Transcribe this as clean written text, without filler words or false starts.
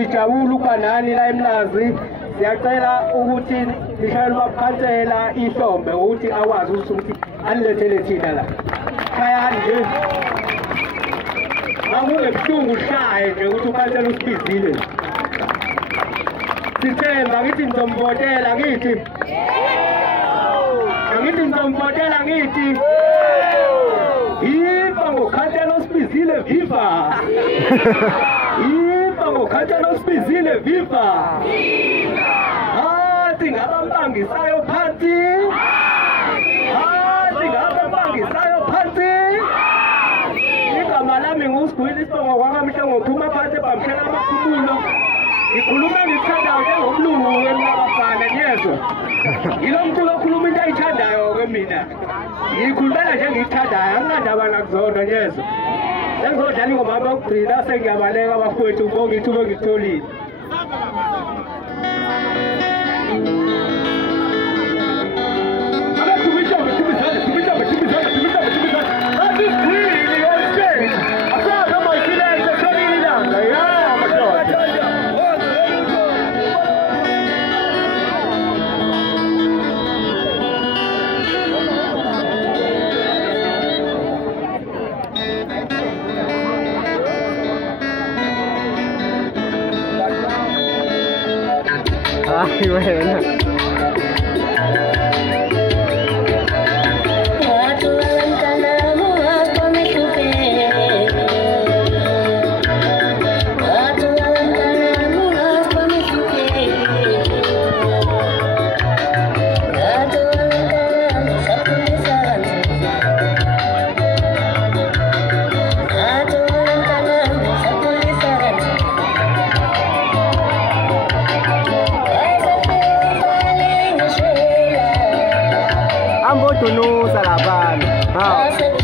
sijabula ukanani la eMlazi siyacela ukuthi lishayele bakhansela ihlombe ukuthi akwazi ukuthi anilethele thina la khaya nje makungebuhlungu shaye nje ukuthi ukhansela usibizile sithemba ngithi ngizombotela ngithi ngithi ngizombotela ngithi Viva ngokhansela usibizile viva Viva ngokhansela usibizile viva Hathi ngabambangisayo phansi Hathi ngabambangisayo phansi Igama lami nguSigwili Sibongo kwakamhle ngophuma phansi bamshela amakhululo Ngikhuluma ngithandayo njengomlungu wemabafana niyezwa Yilo mculo okhuluma into ayithandayo ke mina Ngikhulumela nje ngithandayo anginandaba nakuzona niyezwa Sengizodlala ingoma yokugcina sengiyabaleka abafowethu ngibonge ithuba engitholile Ay, bueno. Ambo tunu salaban.